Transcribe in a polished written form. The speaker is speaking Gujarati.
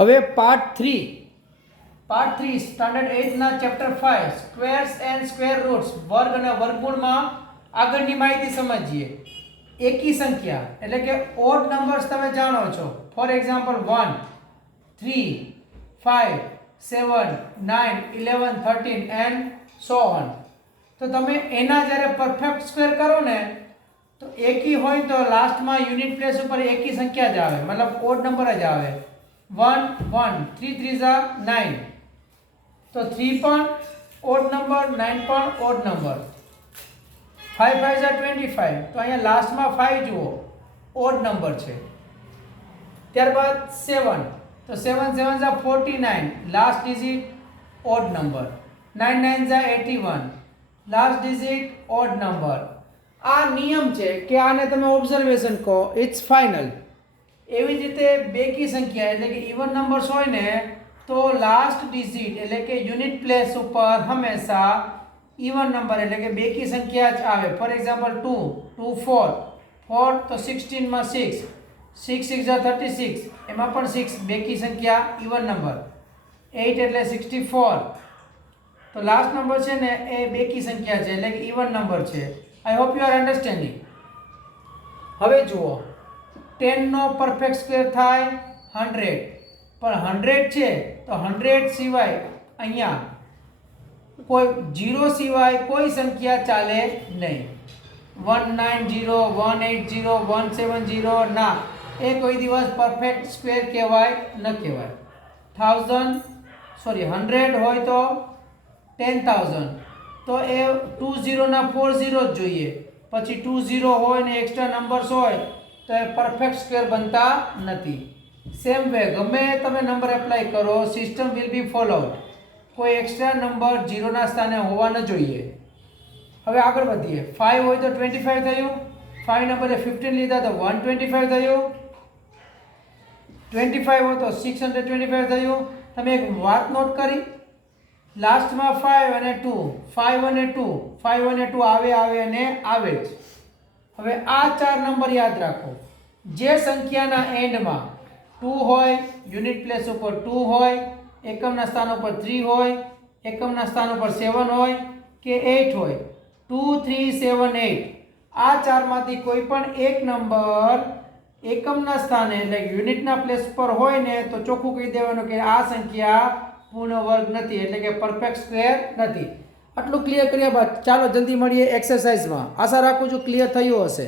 હવે પાર્ટ 3 સ્ટાન્ડર્ડ 8 ના chapter 5 squares and square roots વર્ગ અને વર્ગમૂળમાં આગળની માહિતી સમજીએ. એકી સંખ્યા એટલે કે ઓડ નંબર્સ તમે જાણો છો. For example 1 3 5 7 9 11 13 and so on. તો તમે એના જ્યારે પરફેક્ટ સ્ક્વેર કરો ને તો એકી હોય તો લાસ્ટમાં યુનિટ પ્લેસ ઉપર એકી સંખ્યા જ આવે, મતલબ ઓડ નંબર જ આવે. 1 1 3 3 9, તો 3 પણ ઓડ નંબર, 9 પણ ઓડ નંબર. 5 5 25, તો અહીંયા લાસ્ટમાં 5 જુઓ ઓડ નંબર છે. ત્યારબાદ 7, તો 7 7 49, last digit odd number. 9 9 81, last digit odd number. આ નિયમ છે કે આને તમે ઓબ્ઝર્વેશન કહો, ઇટ્સ ફાઇનલ. એવી જ રીતે બેકી સંખ્યા એટલે કે ઇવન નંબર્સ હોય ને તો લાસ્ટ ડિજિટ એટલે કે યુનિટ પ્લેસ ઉપર હંમેશા ઇવન નંબર એટલે કે બેકી સંખ્યા જ આવે. ફોર એક્ઝામ્પલ 2 2 4 4, તો 16 માં 6 6 6 36, એમાં પણ 6 બેકી સંખ્યા ઇવન નંબર. 8 એટલે 64, તો લાસ્ટ નંબર છે ને એ બેકી સંખ્યા છે એટલે કે ઇવન નંબર છે. I hope you are understanding. હવે જુઓ 10 નો પરફેક્ટ સ્ક્વેર થાય 100, પણ 100 છે તો 100 સિવાય અહીંયા કોઈ 0 સિવાય કોઈ સંખ્યા ચાલે નહીં. 190 180 170 ના, એ કોઈ દિવસ પરફેક્ટ સ્ક્વેર કહેવાય ન કહેવાય. 100 હોય તો 10,000, તો એ 20 ના 40 જ જોઈએ. પછી 20 હોય ને એક્સ્ટ્રા નંબર્સ હોય તો એ પરફેક્ટ સ્ક્વેર બનતા નથી. સેમ વે ગમે તમે નંબર એપ્લાય કરો, સિસ્ટમ વિલ બી ફોલોડ. કોઈ એક્સ્ટ્રા નંબર 0 ના સ્થાને હોવા ન જોઈએ. હવે આગળ વધીએ. 5 હોય તો 25 થયું, 5 નંબરે 15 લીધા તો 125 થયું, 25 હોય તો 625 થયું. તમે એક વાત નોટ કરી, લાસ્ટમાં 5 અને 2 5 અને 2 5 અને 2 આવે અને આવે જ. હવે આ 4 નંબર યાદ રાખો. જે સંખ્યાના એન્ડમાં 2 હોય, યુનિટ પ્લેસ ઉપર 2 હોય, એકમના સ્થાન ઉપર 3 હોય, એકમના સ્થાન ઉપર 7 હોય કે 8 હોય, 2 3 7 8, આ ચારમાંથી કોઈ પણ એક નંબર એકમના સ્થાને એટલે યુનિટના પ્લેસ પર હોય ને તો ચોખ્ખું કહી દેવાનું કે આ સંખ્યા પૂર્ણ વર્ગ નથી એટલે કે પરફેક્ટ સ્ક્વેર નથી. આટલું ક્લિયર કર્યા બાદ ચાલો જલ્દી મળીએ એક્સરસાઇઝમાં. આશા રાખું છું ક્લિયર થયું હશે.